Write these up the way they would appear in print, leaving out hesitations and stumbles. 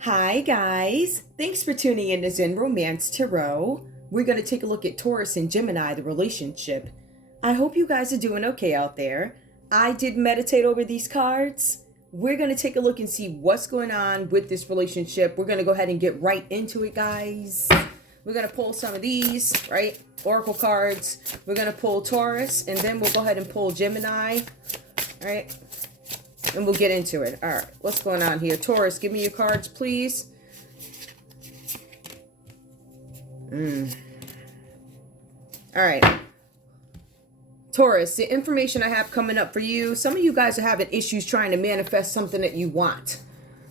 Hi guys, thanks for tuning in to Zen Romance Tarot. We're going to take a look at Taurus and Gemini, the relationship. I hope you guys are doing okay out there. I did meditate over these cards. We're going to take a look and see what's going on with this relationship. We're going to go ahead and get right into it, guys. We're going to pull some of these, right? Oracle cards. We're going to pull Taurus, and then we'll go ahead and pull Gemini, all right? And we'll get into it. All right, what's going on here? Taurus, give me your cards, please. All right. Taurus, the information I have coming up for you, some of you guys are having issues trying to manifest something that you want.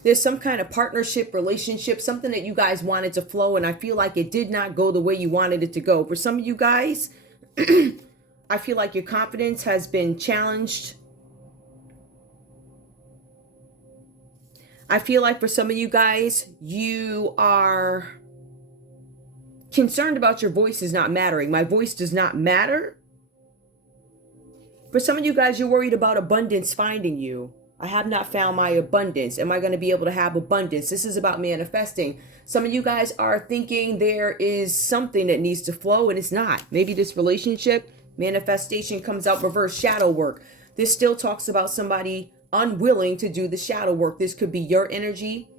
There's some kind of partnership, relationship, something that you guys wanted to flow, and I feel like it did not go the way you wanted it to go. For some of you guys, I feel like your confidence has been challenged. I feel like for some of you guys, you are concerned about your voice is not mattering. My voice does not matter. For some of you guys, you're worried about abundance finding you. I have not found my abundance. Am I going to be able to have abundance? This is about manifesting. Some of you guys are thinking there is something that needs to flow and it's not. Maybe this relationship, manifestation comes out reverse shadow work. This still talks about somebody unwilling to do the shadow work. This could be your energy.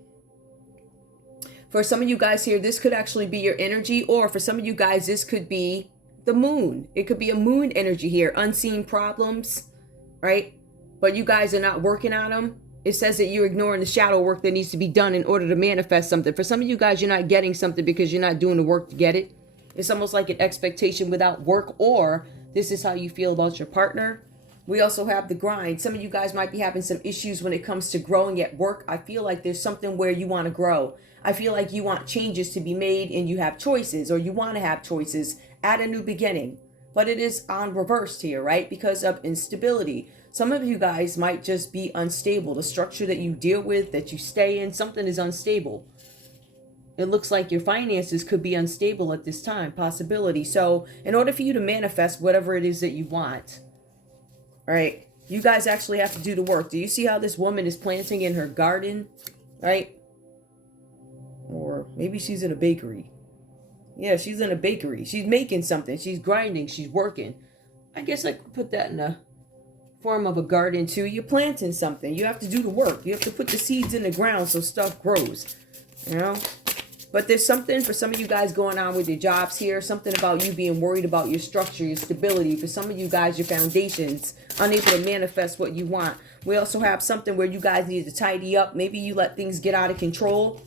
For some of you guys here, this could actually be your energy, or for some of you guys, this could be the moon. It could be a moon energy here, unseen problems, right? But you guys are not working on them. It says that you're ignoring the shadow work that needs to be done in order to manifest something. For some of you guys, you're not getting something because you're not doing the work to get it. It's almost like an expectation without work, or this is how you feel about your partner. We also have the grind. Some of you guys might be having some issues when it comes to growing at work. I feel like there's something where you want to grow. I feel like you want changes to be made and you have choices, or you want to have choices at a new beginning. But it is on reverse here, right? Because of instability. Some of you guys might just be unstable. The structure that you deal with, that you stay in, something is unstable. It looks like your finances could be unstable at this time, possibility. So in order for you to manifest whatever it is that you want, right, you guys actually have to do the work. Do you see how this woman is planting in her garden, right? Or maybe she's in a bakery. Yeah, she's in a bakery. She's making something. She's grinding. She's working. I guess I could put that in a form of a garden too. You're planting something. You have to do the work. You have to put the seeds in the ground so stuff grows, you know? But there's something for some of you guys going on with your jobs here. Something about you being worried about your structure, your stability. For some of you guys, your foundations, unable to manifest what you want. We also have something where you guys need to tidy up. Maybe you let things get out of control.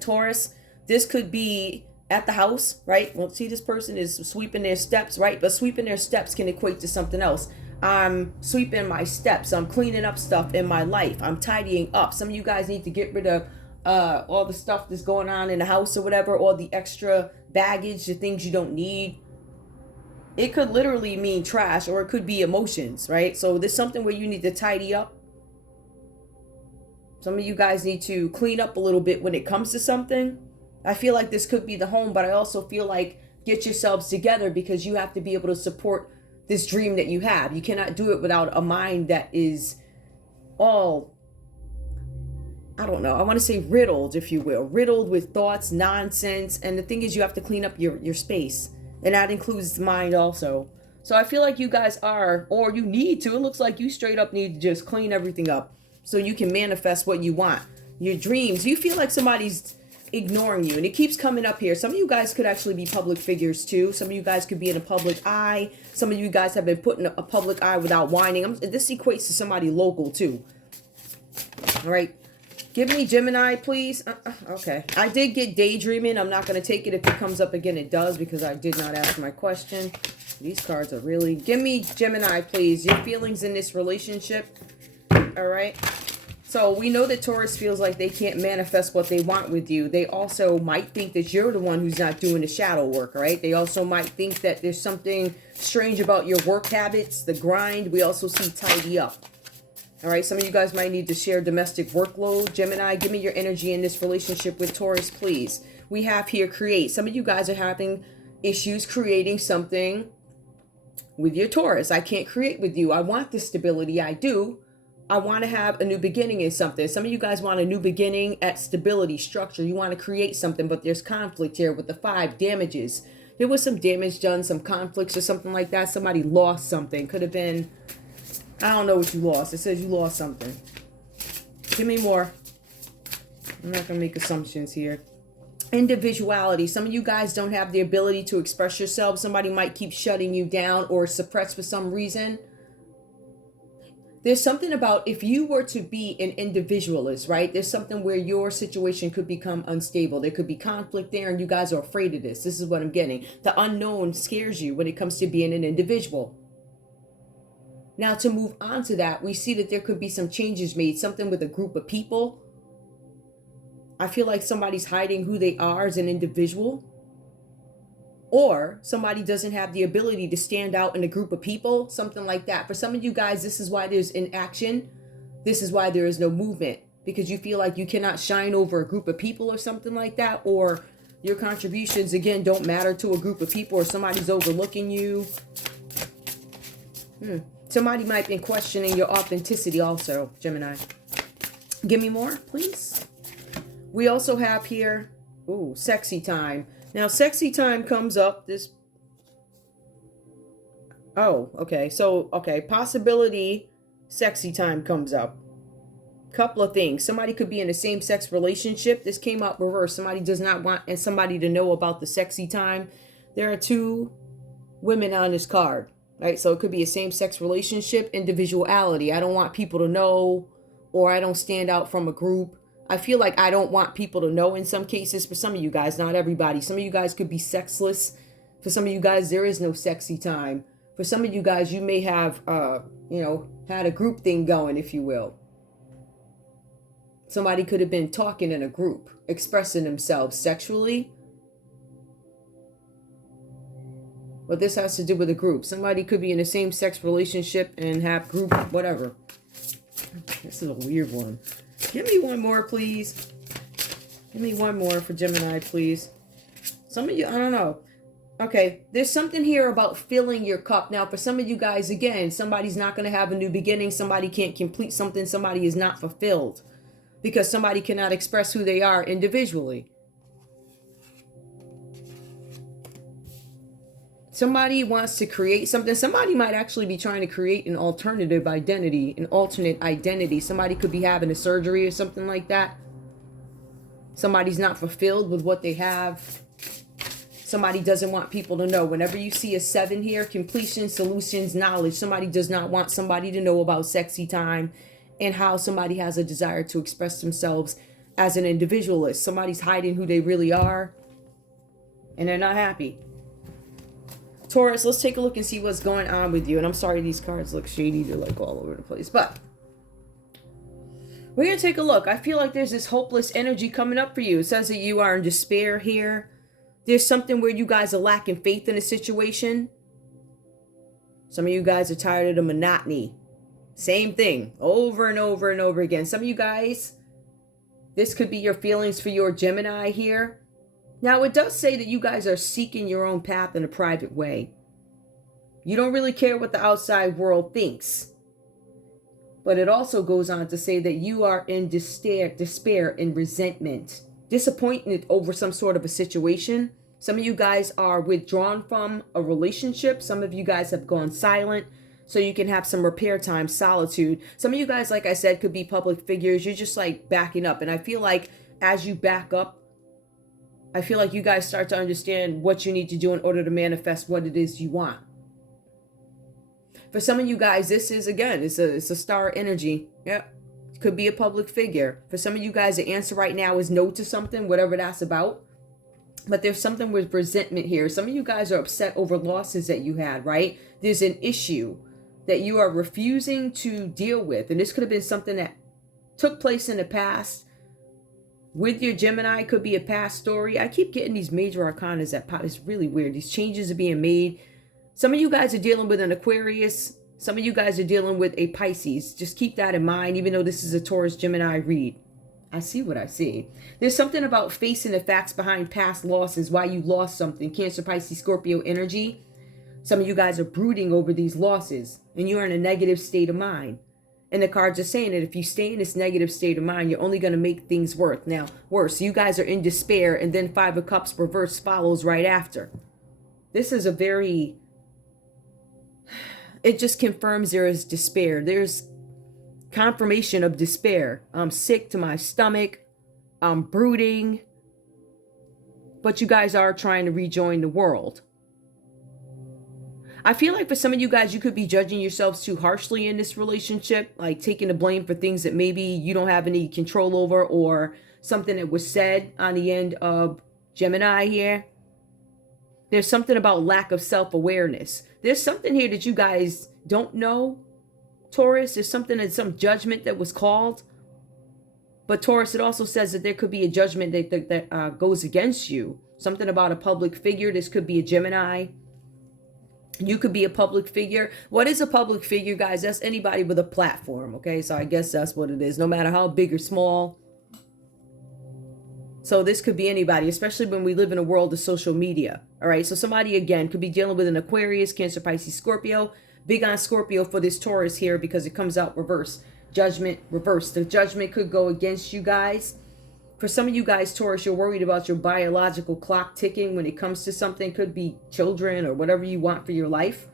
Taurus, this could be at the house, right? Well, see, this person is sweeping their steps, right? But sweeping their steps can equate to something else. I'm sweeping my steps. I'm cleaning up stuff in my life. I'm tidying up. Some of you guys need to get rid of all the stuff that's going on in the house or whatever, all the extra baggage, the things you don't need. It could literally mean trash, or it could be emotions, right? So there's something where you need to tidy up. Some of you guys need to clean up a little bit when it comes to something. I feel like this could be the home, but I also feel like get yourselves together, because you have to be able to support this dream that you have. You cannot do it without a mind that is all, I don't know, I want to say riddled, if you will, riddled with thoughts, nonsense. And the thing is, you have to clean up your space, and that includes the mind also. So I feel like you guys are, or you need to, it looks like you straight up need to just clean everything up so you can manifest what you want. Your dreams, you feel like somebody's ignoring you, and it keeps coming up here. Some of you guys could actually be public figures too. Some of you guys could be in a public eye. Some of you guys have been put in a public eye without whining. This equates to somebody local too. All right, give me Gemini, please. Okay, I did get daydreaming. I'm not going to take it. If it comes up again, it does, because I did not ask my question. These cards are really, give me Gemini, please. Your feelings in this relationship. All right. So we know that Taurus feels like they can't manifest what they want with you. They also might think that you're the one who's not doing the shadow work, right? They also might think that there's something strange about your work habits, the grind. We also see tidy up. All right, some of you guys might need to share domestic workload. Gemini, give me your energy in this relationship with Taurus, please. We have here create. Some of you guys are having issues creating something with your Taurus. I can't create with you. I want this stability. I do. I want to have a new beginning in something. Some of you guys want a new beginning at stability, structure. You want to create something, but there's conflict here with the 5 damages. There was some damage done, some conflicts or something like that. Somebody lost something. Could have been, I don't know what you lost. It says you lost something. Give me more. I'm not going to make assumptions here. Individuality. Some of you guys don't have the ability to express yourself. Somebody might keep shutting you down or suppress for some reason. There's something about if you were to be an individualist, right? There's something where your situation could become unstable. There could be conflict there and you guys are afraid of this. This is what I'm getting. The unknown scares you when it comes to being an individual. Now to move on to that, we see that there could be some changes made, something with a group of people. I feel like somebody's hiding who they are as an individual. Or somebody doesn't have the ability to stand out in a group of people, something like that. For some of you guys, this is why there's inaction. This is why there is no movement, because you feel like you cannot shine over a group of people or something like that. Or your contributions, again, don't matter to a group of people, or somebody's overlooking you. Somebody might have been questioning your authenticity also, Gemini. Give me more, please. We also have here, ooh, sexy time. Now, sexy time comes up. Possibility, sexy time comes up. Couple of things. Somebody could be in a same-sex relationship. This came out reverse. Somebody does not want somebody to know about the sexy time. There are 2 women on this card, right? So it could be a same-sex relationship, individuality. I don't want people to know, or I don't stand out from a group. I feel like I don't want people to know in some cases. For some of you guys, not everybody. Some of you guys could be sexless. For some of you guys, there is no sexy time. For some of you guys, you may have, had a group thing going, if you will. Somebody could have been talking in a group, expressing themselves sexually. But this has to do with a group. Somebody could be in a same-sex relationship and have group, whatever. This is a weird one. Give me one more, please. Give me one more for Gemini, please. Some of you, I don't know. Okay, there's something here about filling your cup. Now, for some of you guys, again, somebody's not going to have a new beginning. Somebody can't complete something. Somebody is not fulfilled because somebody cannot express who they are individually. Somebody wants to create something. Somebody might actually be trying to create an alternative identity, an alternate identity. Somebody could be having a surgery or something like that. Somebody's not fulfilled with what they have. Somebody doesn't want people to know. Whenever you see a 7 here, completion, solutions, knowledge. Somebody does not want somebody to know about sexy time and how somebody has a desire to express themselves as an individualist. Somebody's hiding who they really are and they're not happy. Taurus, let's take a look and see what's going on with you. And I'm sorry these cards look shady. They're like all over the place. But we're going to take a look. I feel like there's this hopeless energy coming up for you. It says that you are in despair here. There's something where you guys are lacking faith in a situation. Some of you guys are tired of the monotony. Same thing over and over and over again. Some of you guys, this could be your feelings for your Gemini here. Now, it does say that you guys are seeking your own path in a private way. You don't really care what the outside world thinks. But it also goes on to say that you are in despair and resentment, disappointment over some sort of a situation. Some of you guys are withdrawn from a relationship. Some of you guys have gone silent so you can have some repair time, solitude. Some of you guys, like I said, could be public figures. You're just like backing up. And I feel like as you back up, I feel like you guys start to understand what you need to do in order to manifest what it is you want. For some of you guys, this is, again, it's a star energy. Yep. It could be a public figure. For some of you guys, the answer right now is no to something, whatever that's about. But there's something with resentment here. Some of you guys are upset over losses that you had, right? There's an issue that you are refusing to deal with. And this could have been something that took place in the past. With your Gemini, it could be a past story. I keep getting these major arcanas that pop. It's really weird. These changes are being made. Some of you guys are dealing with an Aquarius. Some of you guys are dealing with a Pisces. Just keep that in mind, even though this is a Taurus Gemini read. I see what I see. There's something about facing the facts behind past losses, why you lost something. Cancer, Pisces, Scorpio energy. Some of you guys are brooding over these losses, and you're in a negative state of mind. And the cards are saying that if you stay in this negative state of mind, you're only going to make things worse. You guys are in despair, and then Five of Cups reverse follows right after. This is it just confirms there is despair. There's confirmation of despair. I'm sick to my stomach. I'm brooding. But you guys are trying to rejoin the world. I feel like for some of you guys, you could be judging yourselves too harshly in this relationship, like taking the blame for things that maybe you don't have any control over, or something that was said on the end of Gemini here. There's something about lack of self-awareness. There's something here that you guys don't know, Taurus. There's some judgment that was called. But Taurus, it also says that there could be a judgment that goes against you. Something about a public figure. This could be a Gemini. You could be a public figure. What is a public figure, guys? That's anybody with a platform, okay? So I guess that's what it is, no matter how big or small. So this could be anybody, especially when we live in a world of social media, all right? So somebody, again, could be dealing with an Aquarius, Cancer, Pisces, Scorpio. Big on Scorpio for this Taurus here because it comes out reverse. Judgment, reverse. The judgment could go against you guys. For some of you guys, Taurus, you're worried about your biological clock ticking when it comes to something. Could be children or whatever you want for your life.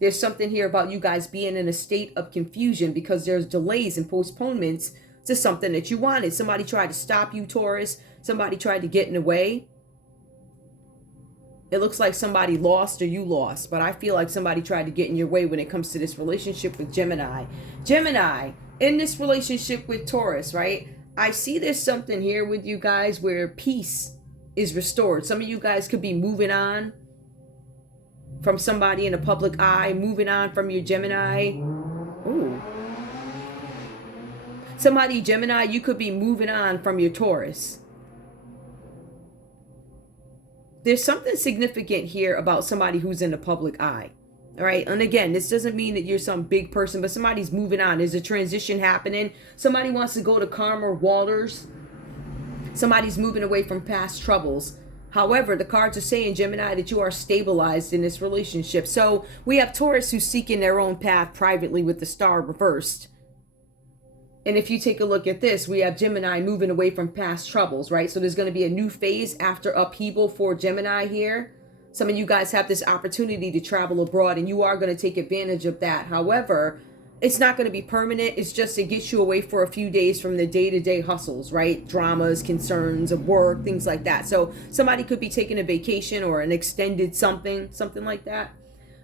There's something here about you guys being in a state of confusion because there's delays and postponements to something that you wanted. Somebody tried to stop you, Taurus. Somebody tried to get in the way. It looks like somebody lost or you lost, but I feel like somebody tried to get in your way when it comes to this relationship with Gemini. Gemini, in this relationship with Taurus, right? I see there's something here with you guys where peace is restored. Some of you guys could be moving on from somebody in a public eye, moving on from your Gemini. Ooh. Somebody, Gemini, you could be moving on from your Taurus. There's something significant here about somebody who's in the public eye. All right. And again, this doesn't mean that you're some big person, but somebody's moving on. There's a transition happening. Somebody wants to go to calmer waters. Somebody's moving away from past troubles. However, the cards are saying, Gemini, that you are stabilized in this relationship. So we have Taurus who's seeking their own path privately with the star reversed. And if you take a look at this, we have Gemini moving away from past troubles, right? So there's going to be a new phase after upheaval for Gemini here. Some of you guys have this opportunity to travel abroad and you are going to take advantage of that. However, it's not going to be permanent. It's just it gets you away for a few days from the day-to-day hustles, right? Dramas, concerns of work, things like that. So somebody could be taking a vacation or an extended something like that.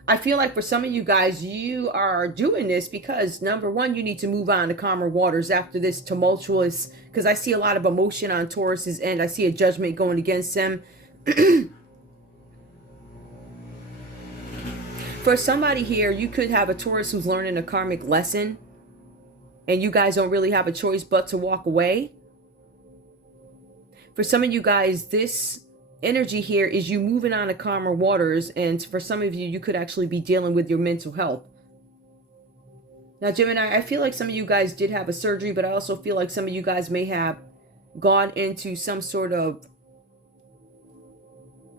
I feel like for some of you guys, you are doing this because, number one, you need to move on to calmer waters after this tumultuous, because I see a lot of emotion on Taurus's end. I see a judgment going against them. For somebody here, you could have a Taurus who's learning a karmic lesson and you guys don't really have a choice but to walk away. For some of you guys, this energy here is you moving on to calmer waters, and for some of you, you could actually be dealing with your mental health. Now, Gemini, I feel like some of you guys did have a surgery, but I also feel like some of you guys may have gone into some sort of,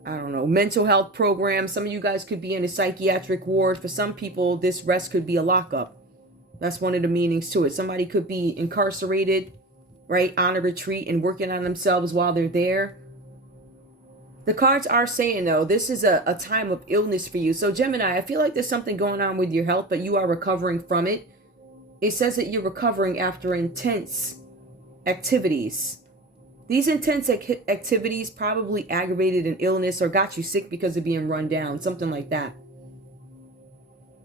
I don't know, mental health program. Some of you guys could be in a psychiatric ward. For some people, this rest could be a lockup. That's one of the meanings to it. Somebody could be incarcerated, right, on a retreat and working on themselves while they're there. The cards are saying, though, this is a time of illness for you. So, Gemini, I feel like there's something going on with your health, but you are recovering from it. It says that you're recovering after intense activities. These intense activities probably aggravated an illness or got you sick because of being run down, something like that.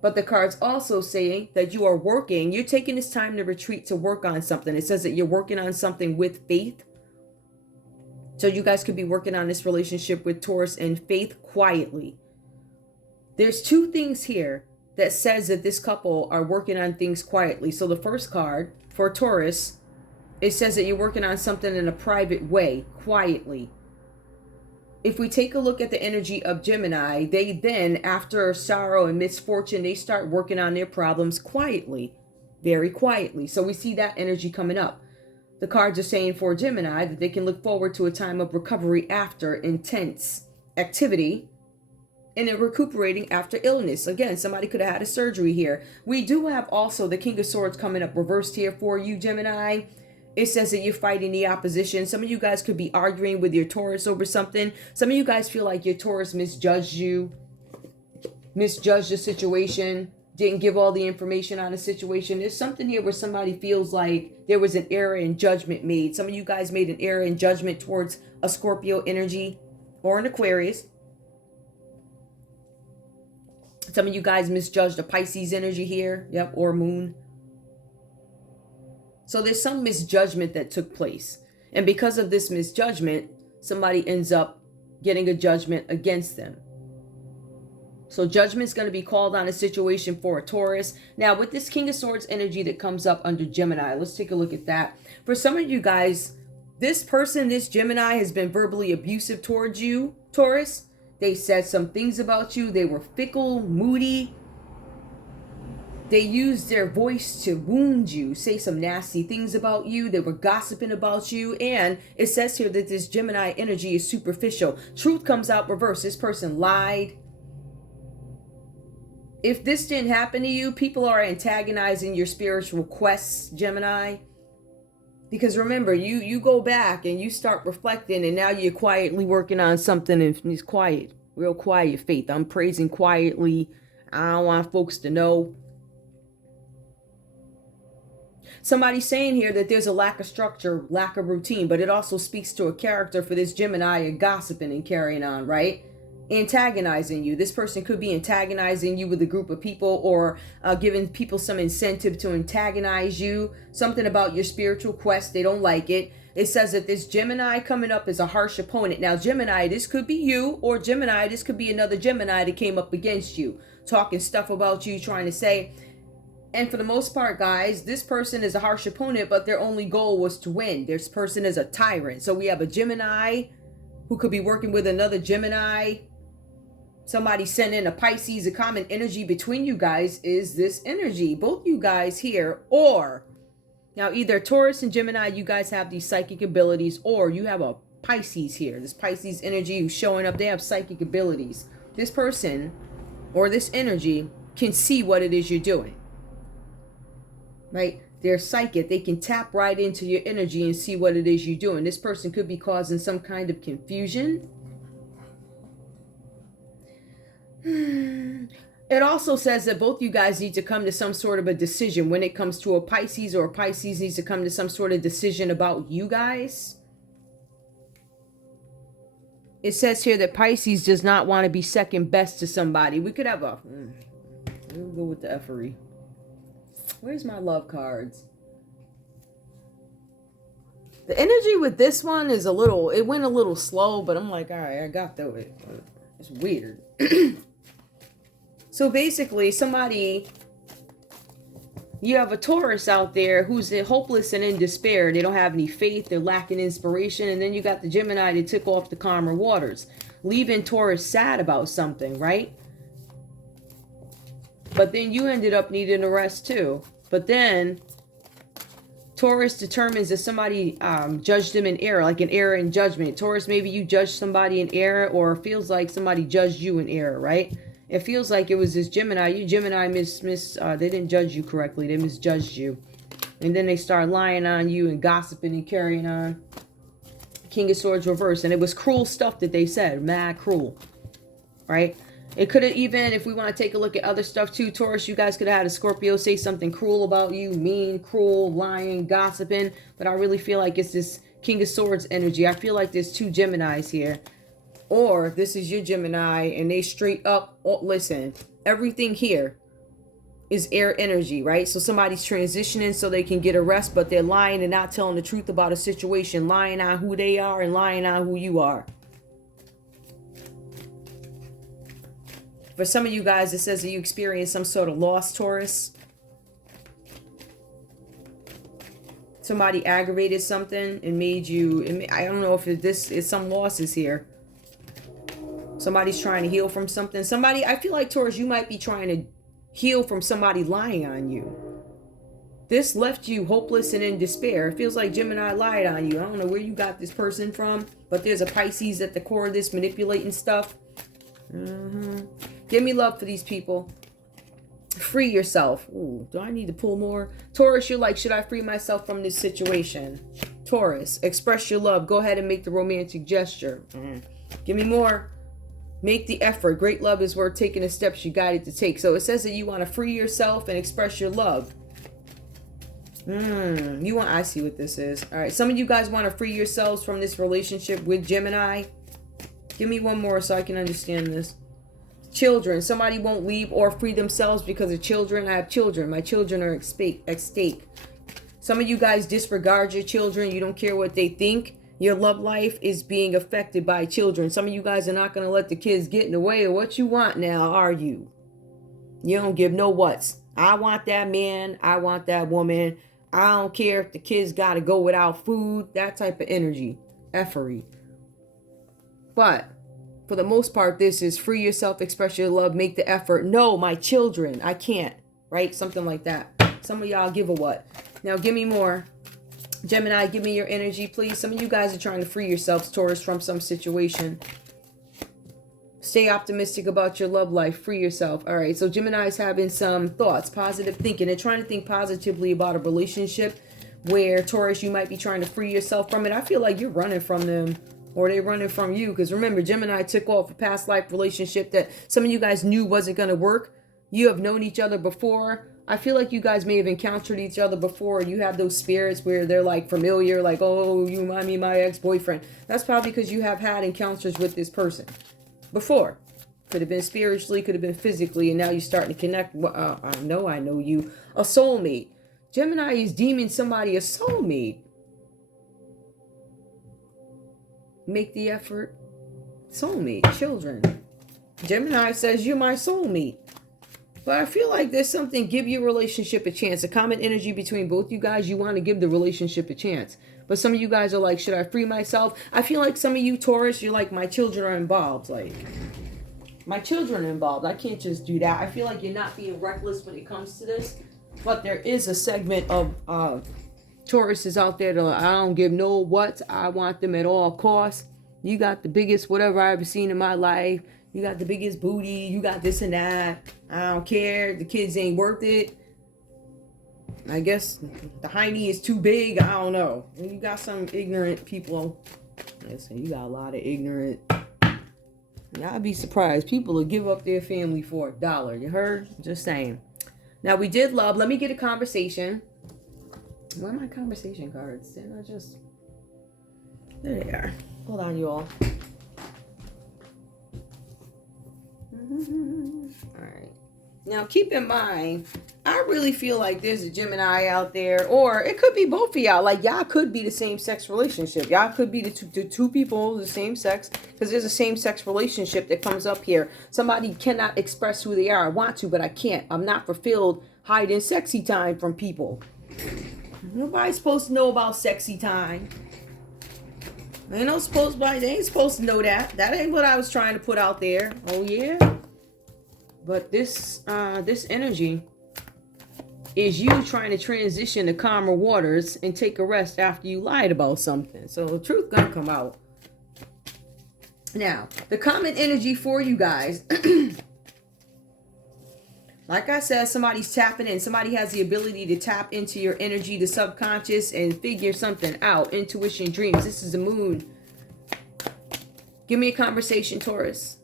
But the cards also saying that you are working. You're taking this time to retreat to work on something. It says that you're working on something with faith. So you guys could be working on this relationship with Taurus and faith quietly. There's two things here that says that this couple are working on things quietly. So the first card for Taurus, it says that you're working on something in a private way, quietly. If we take a look at the energy of Gemini, they then, after sorrow and misfortune, they start working on their problems quietly, very quietly. So we see that energy coming up. The cards are saying for Gemini that they can look forward to a time of recovery after intense activity. and they're recuperating after illness. Again, somebody could have had a surgery here. We do have also the King of Swords coming up reversed here for you, Gemini. It says that you're fighting the opposition. Some of you guys could be arguing with your Taurus over something. Some of you guys feel like your Taurus misjudged you, misjudged the situation, didn't give all the information on the situation. There's something here where somebody feels like there was an error in judgment made. Some of you guys made an error in judgment towards a Scorpio energy or an Aquarius. Some of you guys misjudged a Pisces energy here. Yep, or moon. So there's some misjudgment that took place. And because of this misjudgment, somebody ends up getting a judgment against them. So judgment's going to be called on a situation for a Taurus. Now, with this King of Swords energy that comes up under Gemini, let's take a look at that. For some of you guys, this person, this Gemini, has been verbally abusive towards you, Taurus. They said some things about you. They were fickle, moody. They used their voice to wound you, say some nasty things about you. They were gossiping about you. And it says here that this Gemini energy is superficial. Truth comes out reverse. This person lied. If this didn't happen to you, people are antagonizing your spiritual quests, Gemini. Because remember, you go back and you start reflecting, and now you're quietly working on something, and it's quiet, real quiet faith. I'm praising quietly. I don't want folks to know. Somebody's saying here that there's a lack of structure, lack of routine, but it also speaks to a character for this Gemini of gossiping and carrying on, right? Antagonizing you. This person could be antagonizing you with a group of people, or giving people some incentive to antagonize you. Something about your spiritual quest. They don't like it. It says that this Gemini coming up is a harsh opponent. Now, Gemini, this could be you, or Gemini, this could be another Gemini that came up against you, talking stuff about you, trying to say. And for the most part, guys, this person is a harsh opponent, but their only goal was to win. This person is a tyrant. So we have a Gemini who could be working with another Gemini. Somebody sent in a Pisces. A common energy between you guys is this energy. Both you guys here, or now either Taurus and Gemini, you guys have these psychic abilities, or you have a Pisces here. This Pisces energy who's showing up, they have psychic abilities. This person or this energy can see what it is you're doing. Right? They're psychic. They can tap right into your energy and see what it is you're doing. This person could be causing some kind of confusion. It also says that both you guys need to come to some sort of a decision when it comes to a Pisces, or a Pisces needs to come to some sort of decision about you guys. It says here that Pisces does not want to be second best to somebody. We could have a... We'll go with the effery. Where's my love cards? The energy with this one is a little... It went a little slow, but I'm like, all right, I got through it. It's weird. So basically, somebody... You have a Taurus out there who's hopeless and in despair. They don't have any faith. They're lacking inspiration. And then you got the Gemini that took off the calmer waters, leaving Taurus sad about something, right? But then you ended up needing a rest too. But then Taurus determines that somebody judged them in error, like an error in judgment. Taurus, maybe you judged somebody in error, or it feels like somebody judged you in error, right? It feels like it was this Gemini. You Gemini they didn't judge you correctly. They misjudged you. And then they start lying on you and gossiping and carrying on. King of Swords reverse. And it was cruel stuff that they said. Mad cruel. Right? It could have even, if we want to take a look at other stuff too, Taurus, you guys could have had a Scorpio say something cruel about you. Mean, cruel, lying, gossiping. But I really feel like it's this King of Swords energy. I feel like there's two Geminis here. Or this is your Gemini and they straight up, oh, listen, everything here is air energy, right? So somebody's transitioning so they can get a rest, but they're lying and not telling the truth about a situation, lying on who they are and lying on who you are. For some of you guys, it says that you experienced some sort of loss, Taurus. Somebody aggravated something and made you, I don't know if this is some losses here. Somebody's trying to heal from something. Somebody, I feel like, Taurus, you might be trying to heal from somebody lying on you. This left you hopeless and in despair. It feels like Gemini lied on you. I don't know where you got this person from, but there's a Pisces at the core of this manipulating stuff. Give me love for these people. Free yourself. Ooh, do I need to pull more? Taurus, you're like, should I free myself from this situation? Taurus, express your love. Go ahead and make the romantic gesture. Give me more. Make the effort. Great love is worth taking the steps you guided to take. So it says that you want to free yourself and express your love. I see what this is. All right. Some of you guys want to free yourselves from this relationship with Gemini. Give me one more so I can understand this. Children. Somebody won't leave or free themselves because of children. I have children. My children are at stake. Some of you guys disregard your children. You don't care what they think. Your love life is being affected by children. Some of you guys are not going to let the kids get in the way of what you want now, are you? You don't give no whats. I want that man. I want that woman. I don't care if the kids got to go without food. That type of energy. Effery. But for the most part, this is free yourself, express your love, make the effort. No, my children, I can't. Right? Something like that. Some of y'all give a what. Now give me more. Gemini, give me your energy, please. Some of you guys are trying to free yourselves, Taurus, from some situation. Stay optimistic about your love life. Free yourself. All right. So Gemini is having some thoughts, positive thinking. They're trying to think positively about a relationship where, Taurus, you might be trying to free yourself from it. I feel like you're running from them or they're running from you. Because remember, Gemini took off a past life relationship that some of you guys knew wasn't going to work. You have known each other before. I feel like you guys may have encountered each other before. You have those spirits where they're like familiar, like, oh, you remind me of my ex-boyfriend. That's probably because you have had encounters with this person before. Could have been spiritually, could have been physically, and now you're starting to connect. I know you. A soulmate. Gemini is deeming somebody a soulmate. Make the effort. Soulmate, children. Gemini says, you're my soulmate. But I feel like there's something, give your relationship a chance. A common energy between both you guys. You want to give the relationship a chance. But some of you guys are like, should I free myself? I feel like some of you, Taurus, you're like, my children are involved. Like, my children are involved. I can't just do that. I feel like you're not being reckless when it comes to this. But there is a segment of Tauruses out there that are, I don't give no whats. I want them at all costs. You got the biggest whatever I've ever seen in my life. You got the biggest booty. You got this and that. I don't care. The kids ain't worth it. I guess the hiney is too big. I don't know. You got some ignorant people. Listen, you got a lot of ignorant. Y'all be surprised. People will give up their family for $1. You heard? Just saying. Now, we did love. Let me get a conversation. Where are my conversation cards? Didn't I just... There they are. Hold on, you all. All right. Now, keep in mind, I really feel like there's a Gemini out there, or it could be both of y'all. Like, y'all could be the same sex relationship. Y'all could be the two people the same sex, because there's a same sex relationship that comes up here. Somebody cannot express who they are. I want to, but I can't. I'm not fulfilled hiding sexy time from people. Nobody's supposed to know about sexy time. They ain't supposed to know that. That ain't what I was trying to put out there. Oh yeah. But this energy is you trying to transition to calmer waters and take a rest after you lied about something. So the truth gonna come out. Now, the common energy for you guys, like I said, somebody's tapping in. Somebody has the ability to tap into your energy, the subconscious, and figure something out. Intuition, dreams. This is the moon. Give me a conversation, Taurus.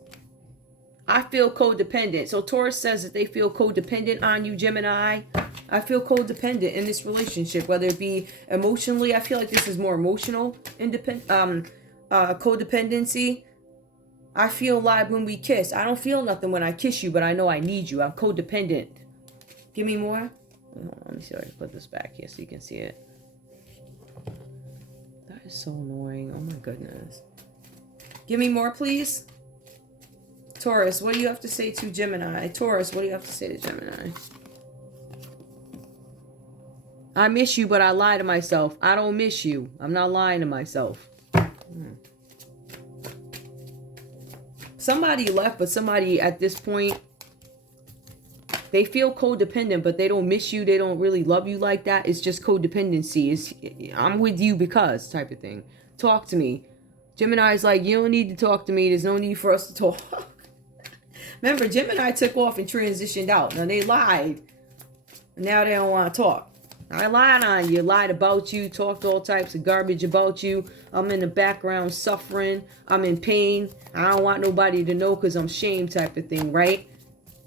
I feel codependent. So Taurus says that they feel codependent on you, Gemini. I feel codependent in this relationship, whether it be emotionally. I feel like this is more emotional codependency. I feel like when we kiss. I don't feel nothing when I kiss you, but I know I need you. I'm codependent. Give me more. Hold on, let me see if I can put this back here so you can see it. That is so annoying. Oh my goodness. Give me more, please. Taurus, what do you have to say to Gemini? Taurus, what do you have to say to Gemini? I miss you, but I lie to myself. I don't miss you. I'm not lying to myself. Somebody left, but somebody at this point, they feel codependent, but they don't miss you. They don't really love you like that. It's just codependency. I'm with you because type of thing. Talk to me. Gemini's like, you don't need to talk to me. There's no need for us to talk. Remember, Gemini took off and transitioned out. Now, they lied. And now they don't want to talk. I lied on you, lied about you, talked all types of garbage about you. I'm in the background suffering. I'm in pain. I don't want nobody to know because I'm shamed type of thing, right?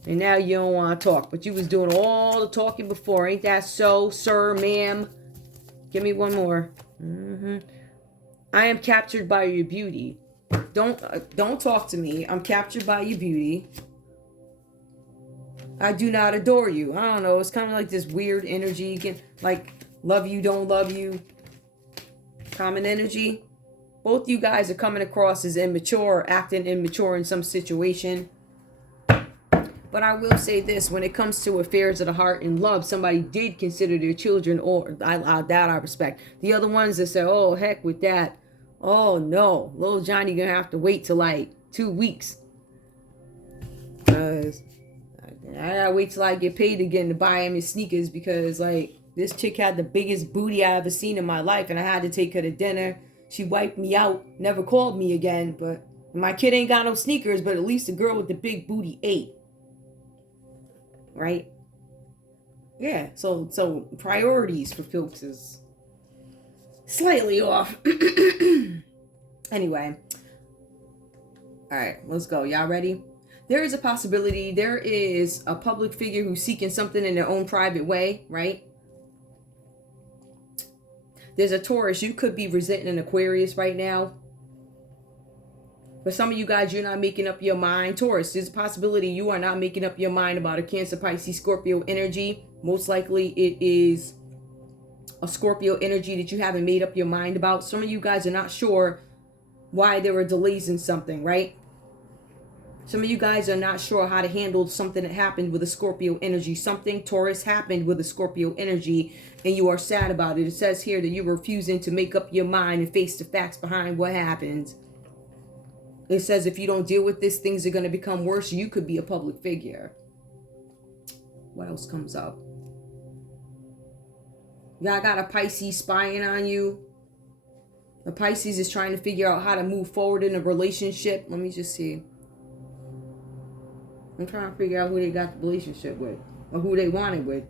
And now you don't want to talk. But you was doing all the talking before. Ain't that so, sir, ma'am? Give me one more. I am captured by your beauty. Don't talk to me. I'm captured by your beauty. I do not adore you. I don't know. It's kind of like this weird energy. Like, love you, don't love you. Common energy. Both you guys are coming across as immature or acting immature in some situation. But I will say this. When it comes to affairs of the heart and love, somebody did consider their children, or that I respect. The other ones that say, oh, heck with that. Oh, no. Little Johnny going to have to wait till like 2 weeks. Because I gotta wait till I get paid again to buy him his sneakers, because like this chick had the biggest booty I ever seen in my life, and I had to take her to dinner. She wiped me out, never called me again. But my kid ain't got no sneakers, but at least the girl with the big booty ate. Right? Yeah, so priorities for folks is slightly off. Anyway. Alright, let's go. Y'all ready? There is a possibility. There is a public figure who's seeking something in their own private way, right? There's a Taurus. You could be resenting an Aquarius right now. For some of you guys, you're not making up your mind. Taurus, there's a possibility you are not making up your mind about a Cancer, Pisces, Scorpio energy. Most likely it is a Scorpio energy that you haven't made up your mind about. Some of you guys are not sure why there were delays in something, right? Some of you guys are not sure how to handle something that happened with a Scorpio energy. Something, Taurus, happened with a Scorpio energy, and you are sad about it. It says here that you're refusing to make up your mind and face the facts behind what happened. It says if you don't deal with this, things are going to become worse. You could be a public figure. What else comes up? Y'all got a Pisces spying on you. The Pisces is trying to figure out how to move forward in a relationship. Let me just see. I'm trying to figure out who they got the relationship with, or who they wanted with.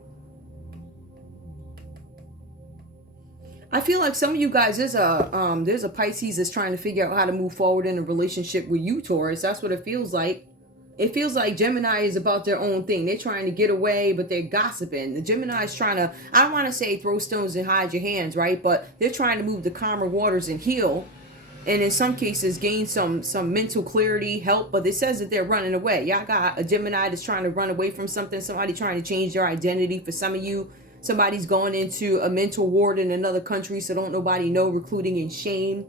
I feel like some of you guys, there's a Pisces that's trying to figure out how to move forward in a relationship with you, Taurus. That's what it feels like. It feels like Gemini is about their own thing. They're trying to get away, but they're gossiping. The Gemini is trying to, I don't want to say throw stones and hide your hands, right? But they're trying to move the calmer waters and heal. And in some cases, gain some mental clarity, help. But it says that they're running away. Y'all got a Gemini that's trying to run away from something. Somebody trying to change their identity. For some of you, somebody's going into a mental ward in another country, so don't nobody know, recluding in shame.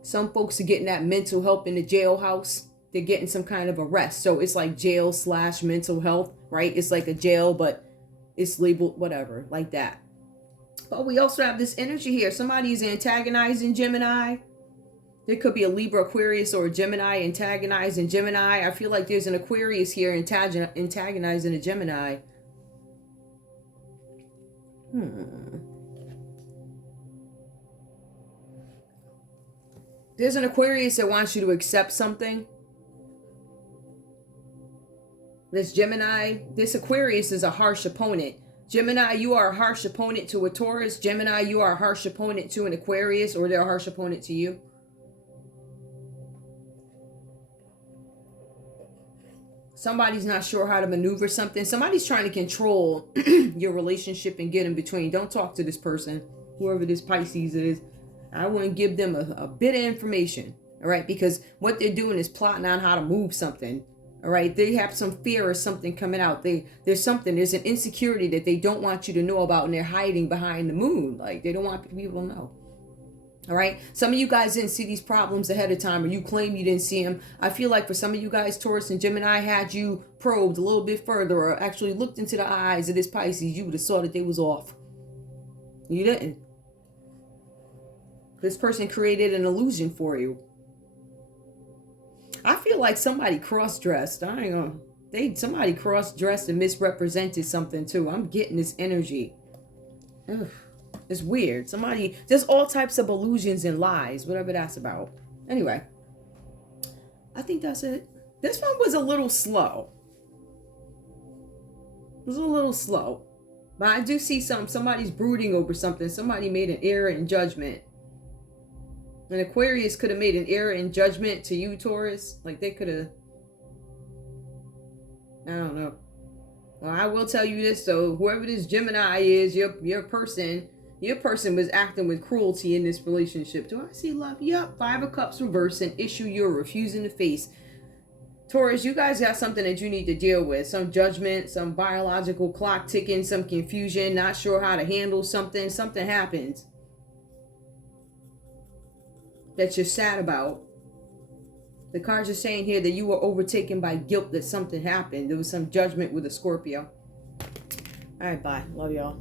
Some folks are getting that mental help in the jailhouse. They're getting some kind of arrest. So it's like jail / mental health, right? It's like a jail, but it's labeled whatever, like that. But we also have this energy here. Somebody is antagonizing Gemini. There could be a Libra, Aquarius, or a Gemini antagonizing Gemini. I feel like there's an Aquarius here antagonizing a Gemini. There's an Aquarius that wants you to accept something. This Gemini, this Aquarius is a harsh opponent. Gemini, you are a harsh opponent to a Taurus. Gemini, you are a harsh opponent to an Aquarius, or they're a harsh opponent to you. Somebody's not sure how to maneuver something. Somebody's trying to control your relationship and get in between. Don't talk to this person, whoever this Pisces is. I wouldn't give them a bit of information, all right? Because what they're doing is plotting on how to move something. All right, they have some fear of something coming out. There's an insecurity that they don't want you to know about, and they're hiding behind the moon. Like, they don't want people to know. All right, some of you guys didn't see these problems ahead of time, or you claim you didn't see them. I feel like for some of you guys, Taurus and Gemini, had you probed a little bit further, or actually looked into the eyes of this Pisces, you would have saw that they was off. You didn't. This person created an illusion for you. I feel like somebody cross-dressed. Somebody cross-dressed and misrepresented something too. I'm getting this energy. Ugh, it's weird. There's all types of illusions and lies, whatever that's about. Anyway, I think that's it. This one was a little slow. It was a little slow. But I do see somebody's brooding over something. Somebody made an error in judgment. An Aquarius could have made an error in judgment to you, Taurus. Like they could have, I don't know. Well, I will tell you this though, whoever this Gemini is, your person was acting with cruelty in this relationship. Do I see love? Yup. 5 of Cups reverse, an issue you're refusing to face. Taurus, you guys got something that you need to deal with. Some judgment, some biological clock ticking, some confusion, not sure how to handle something. Something happens that you're sad about. The cards are saying here that you were overtaken by guilt that something happened. There was some judgment with a Scorpio. All right, bye. Love y'all.